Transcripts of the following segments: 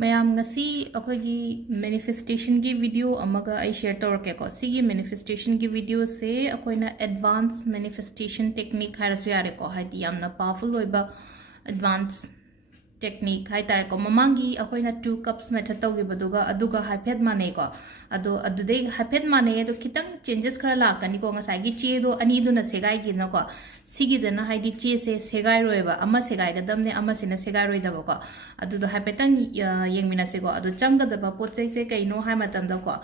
mayam ngasi akhoi manifestation ki video amaga I share tawrke ko sigi manifestation ki video se akoina advanced manifestation technique harasu yare ko haiti yamna powerful oiba advanced technique hai tare ko mamangi akoina 2 cups method tawgi baduga aduga haiphet mane ko adude haiphet mane do kitang changes khara lakani ko ngasai gi che do ani do na segai gi na ko sigi dana haidi che se segai roiba ama segai ga damne ama sina segai roi da ko adu do haipetang yengmina se ko adu changa da ba pot se kaino hai matam da ko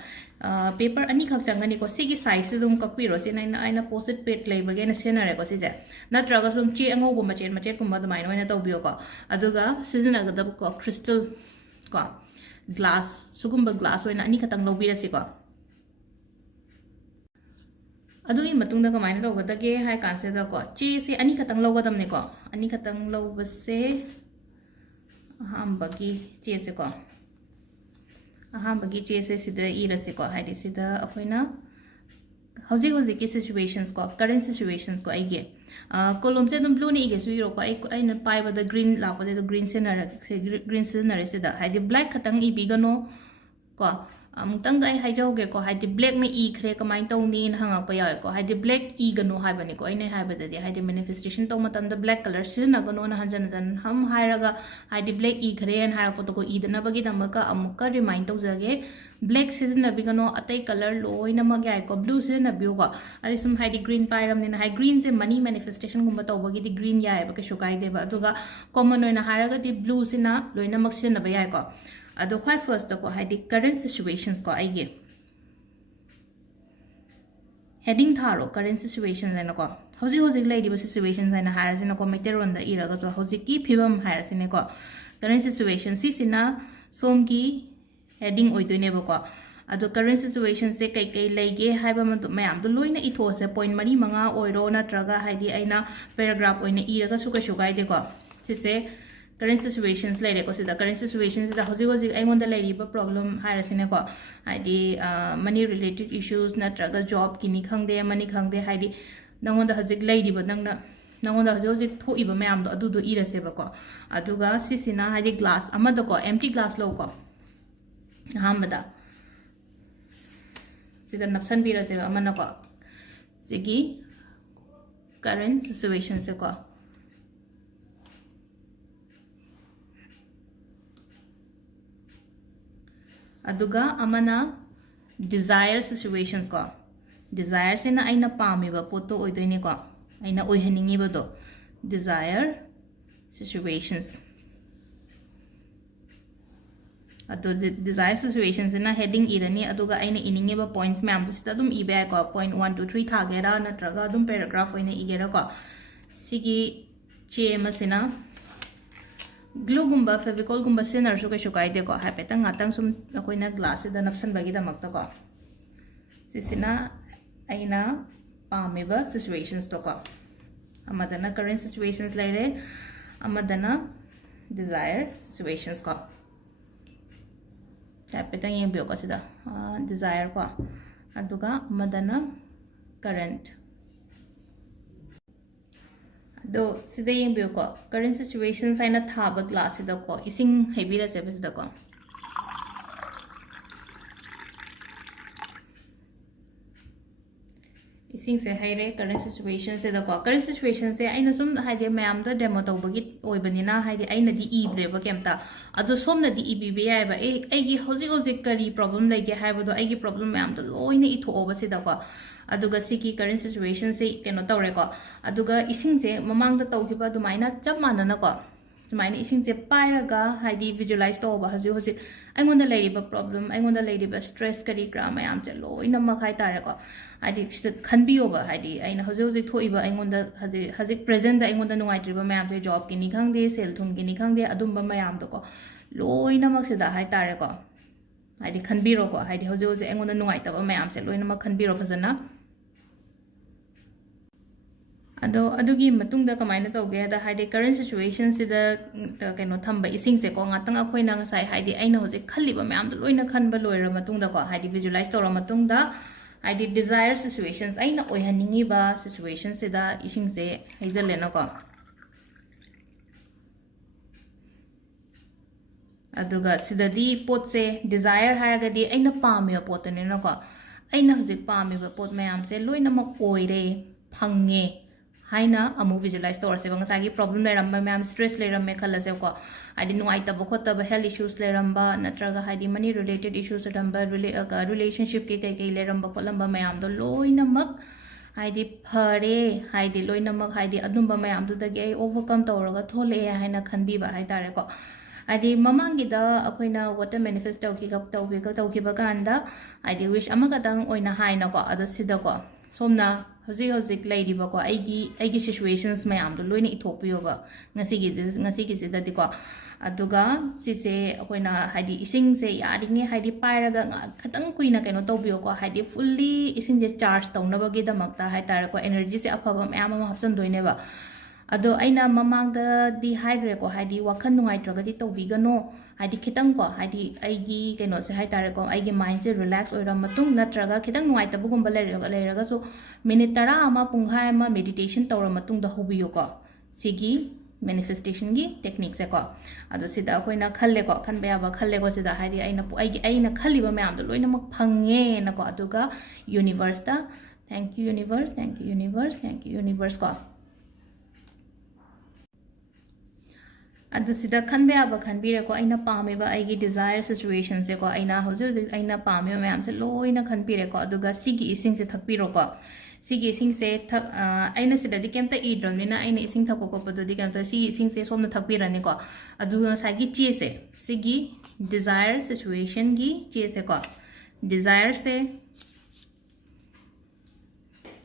paper ani khak changani ko sigi size dum kakpi ro se naina aina post pet lei bage na senare ko se je natraga sum che ango bu machet kum ba mai noina tawbiyo ko aduga season aga da ko crystal ko glass sugumba glass oina ani khatang lobira se ko adugi matungda kamaina lawgadage hai kanse da ko che se ani khatang lawgadamne ko ani khatang lawbase ahambagi che se ko ahambagi che se sida irase ko haidi sida akoina housing ki situations ko current situations ko aige column se dum blue ni ige suiro ko ai na pai ba the green la ko the green scenery se da haidi black khatang I bigano ko amutang ai haijoge ko haidi black na I khre kamai tawni na hanga pa yaw ko haidi black I gano haibani ko ai haiba da haidi manifestation taw matam da black color sina gano na hanjan jan ham hairaga haidi black I khre en haira ko I dana bagi damaka amuka remind tawjage black season na bigano atai color loina magya ko blue season na biuga ari sum haidi green pairam ni na hai green se money manifestation gumba tawbagi di green ya ba ka shokai deba aduga common oina hairaga di blue sina loina maksin na ba ya ko ado quite first ko haidi current situations ko aige heading tharo current situations na ko hoji lady ba situations na harasina ko meteron da iraga so hoji ki phibam harasine ko current situation si sina som ki heading oidone ba ko ado current situation se kai lege haiba mayam do loina itho se point mari manga oiro na traga haidi aina paragraph oina iraga suka shogai de ko sise current situations lere ko sida current situations da hoji aingon da lere ba problem harasine ko haidi money related issues na traga job kini khangde money khangde haidi nangon da hoji lady ba nangna nangon da hoji tho iba mayam do adu do irase ba ko aduga sisina haidi glass amada ko empty glass lo ko hamada sida napsan birase amana ko sigi current situation se ko aduga amana desire situations ko desire se na aina pami ba poto oidoine ko aina oihaningi ba do desire situations ado desire situations na heading irani aduga aina ininge ba points ma'am to sita dum ibe ko point 1 2 3 thagera na traga dum paragraph oina igera ko sigi che masina glue gumba fevicol gumba sinner su ka shukai de ko hapetang atang sum akoina glass da napsan bagi da makta ko sisina aina pameba situations to ko amadana current situations laire amadana desire situations ko hapetang yeng bio ko sida desire ko aduga amadana current do sida yeng bio ko current situations aina thaba glass sida ko ising hebira se sida ko ising se haire current situations sida ko current situations se aina sum haide mayam da demo tawbagi oibanina haide aina di idreba kemta ado somna di ibb ya ba ai hoji kari problem lege haibado ai gi problem mayam da loina itho oba sida ko aduga siki current situation se keno tawre ko aduga ising se mamang da tawkiba dumaina chap manana ko dumaina ising se pairaga haidi visualize to ba hoji aingonda lady problem aingonda lady stress kari gra mayam che loina makhai tare ko haidi khanbi oba haidi aina hoji thoiba aingonda haji present da aingonda nungai triba mayam che job kini khangde sel thum kini khangde adumba mayam do ko loina mak se da hai tare ko haidi khanbiro ko haidi hoji aingonda nungai taba mayam se loina mak khanbiro phajana ado adugi matungda kamaina tawge da haide current situation sida keno thamba ising se ko ngatang akhoina ngasai haide aina hoje khalliba mayam da loina khanba loira matungda ko haide visualize tora matungda haide desire situations aina oihaningi ba situation sida ising se haijale na ko aduga sidadi pot se desire haragadi aina pamiba pot ne na ko aina hujik pamiba pot mayam se loina mak oire phange haina amu visualize tor se banga sagi problem le ramba mayam stress le ramme khala se ko adi nuai ta bokho ta health issues le ramba natraga hadi money related issues ramba relationship ke kai le ramba ko lamba mayam do loina mak haidi phare haidi loina mak haidi adumba mayam du dagi ai overcome tawraga thole haina khanbi ba hai tare ko adi mamangi da akoina water manifest tawki ba kanda adi wish amaga dang oina haina ko ada sida ko somna hojik lady ba ko aigi situations mayam do loina ithopiyo ba ngasi gi sida di ko aduga sise akoina haidi ising se yaringe haidi pairaga khatang kuina kaino tawbiyo ko haidi fully ising je charge tawna ba gi da makta hai tar ko energy se afaba mayam ma hapsan doine ba ado aina mamang da di hygre ko haidi wakhan nungai tragadi tawbigano haidi khitang ko haidi aigi kaino se hai tar ko aigi mind se relax oira matung natraga khitang nungai tabugumba leiraga so minute tara ama pungha ama meditation tawra matung da hobiyo ko sigi manifestation gi technique se ko ado sida koina khalle ko khanba ya ba khalle ko sida haidi aina khaliba mayam do loina mak phange na ko aduga universe da thank you universe thank you universe thank you universe ko adu sida khanbe aba khanbire ko aina pame ba aigi desire situation se ko aina hojik aina pame mayam se loina khanbire ko aduga sigi ising se thakpiro ko sigi ising se thak aina sida di kemta e drum ni na aina ising thakko ko padu di kemta sigi ising se somna thakpirani ko aduga sagi che se sigi desire situation gi che se ko desire se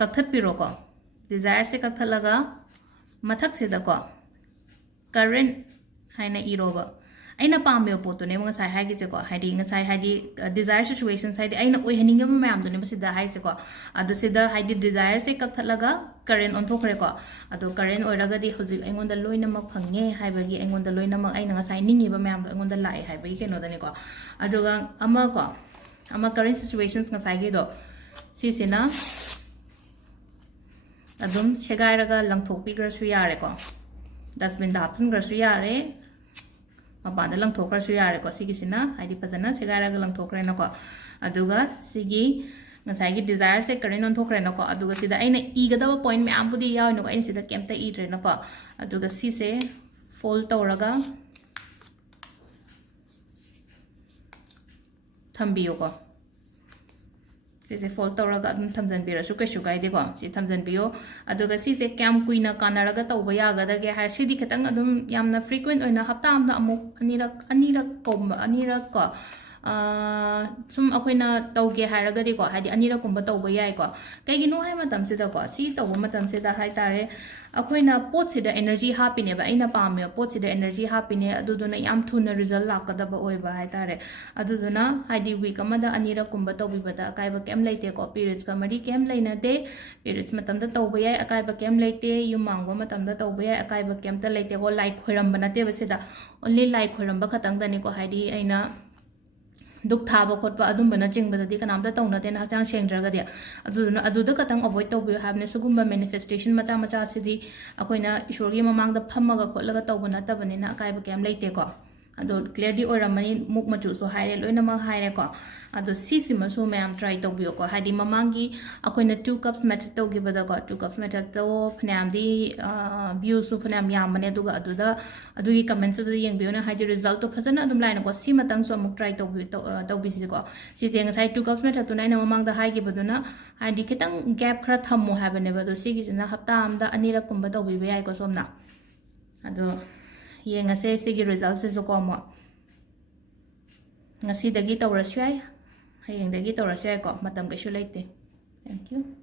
kakthat piro ko desire se kakthala mathak se da ko current haina iroba aina pamyo poto ne nga sai hagi se ko haidi nga sai haidi desire situations haidi aina oi haninga ma mayam do ne basida hai se ko adu sida haidi desire se kak thalaga current on thokre ko adu current oiraga di hojik aingon da loina mak phange haibagi aingon da loina mak aina nga sai ningi ba mayam aingon da lai haibagi keno da ne ko adu ga ama current situations nga sai gi do sisina adum chegairaga langthokpi grasu yare ko dustbin da hapsun grasu yare mapanda langthokrasu yare ko sigisina haidi phajana segaraga langthokre na ko aduga sigi ngasai gi desire se current on thokre na ko aduga sida aina igadawa point me ambudi yaw no aina sida kemta idre na ko aduga si se fold tawraga thambiyo ko se fold tawraga adum thamjan bira su kaishu gaide ko si thamjan biyo aduga si se kam kuina kanaraga tawba yaga da ge har sidi khatang adum yamna frequent oina hapta amna amuk anirak ko sum akoina tawge haraga di ko hadi anira kumba tawba yai ko kaigi no hai matam se da ko si tawba matam se da hai tare akoina pot se da energy hapine ba aina pamyo pot se da energy hapine aduduna yam thuna result lakada ba oi ba hai tare aduduna hadi week amada anira kumba tawbi bada akai ba kem leite ko periods ka mari kem leina de periods matam da tawba yai akai ba kem leite yumangwa matam da tawba yai akai ba kem ta leite ko like khoiram bana te ba se da only like khoiram ba khatang da ni ko hadi aina duk thaba khotpa adum bana chingba di kanam da tawna ten hachang sengdraga dia aduda katang avoid tawbi habne sugumba manifestation macha sidi akoina ishorgi mamang da phamaga khotlaga tawbana tabani na akai ba kem leite ko ado clearly oramani muk machu so haire loina ma haire ko ado sisima so mayam try tawbiyo ko hadi mamangi akoina 2 cups method tawgi bada ko 2 cups method to phnam di views so phnam yam mane aduga adugi comments so yengbiyo na haji result to phajana adum line ko sima tang so muk try tawbi si ko si jeng sai 2 cups method to naina mamang da haigi baduna hadi kitang gap khara thammo habane bado sigi sina hapta amda anira kumba tawbi be ai ko somna ado yengase sigi results so ko mo ngasi dagi tawrasya hayeng dagi tawrasya ko matam kaisu leite thank you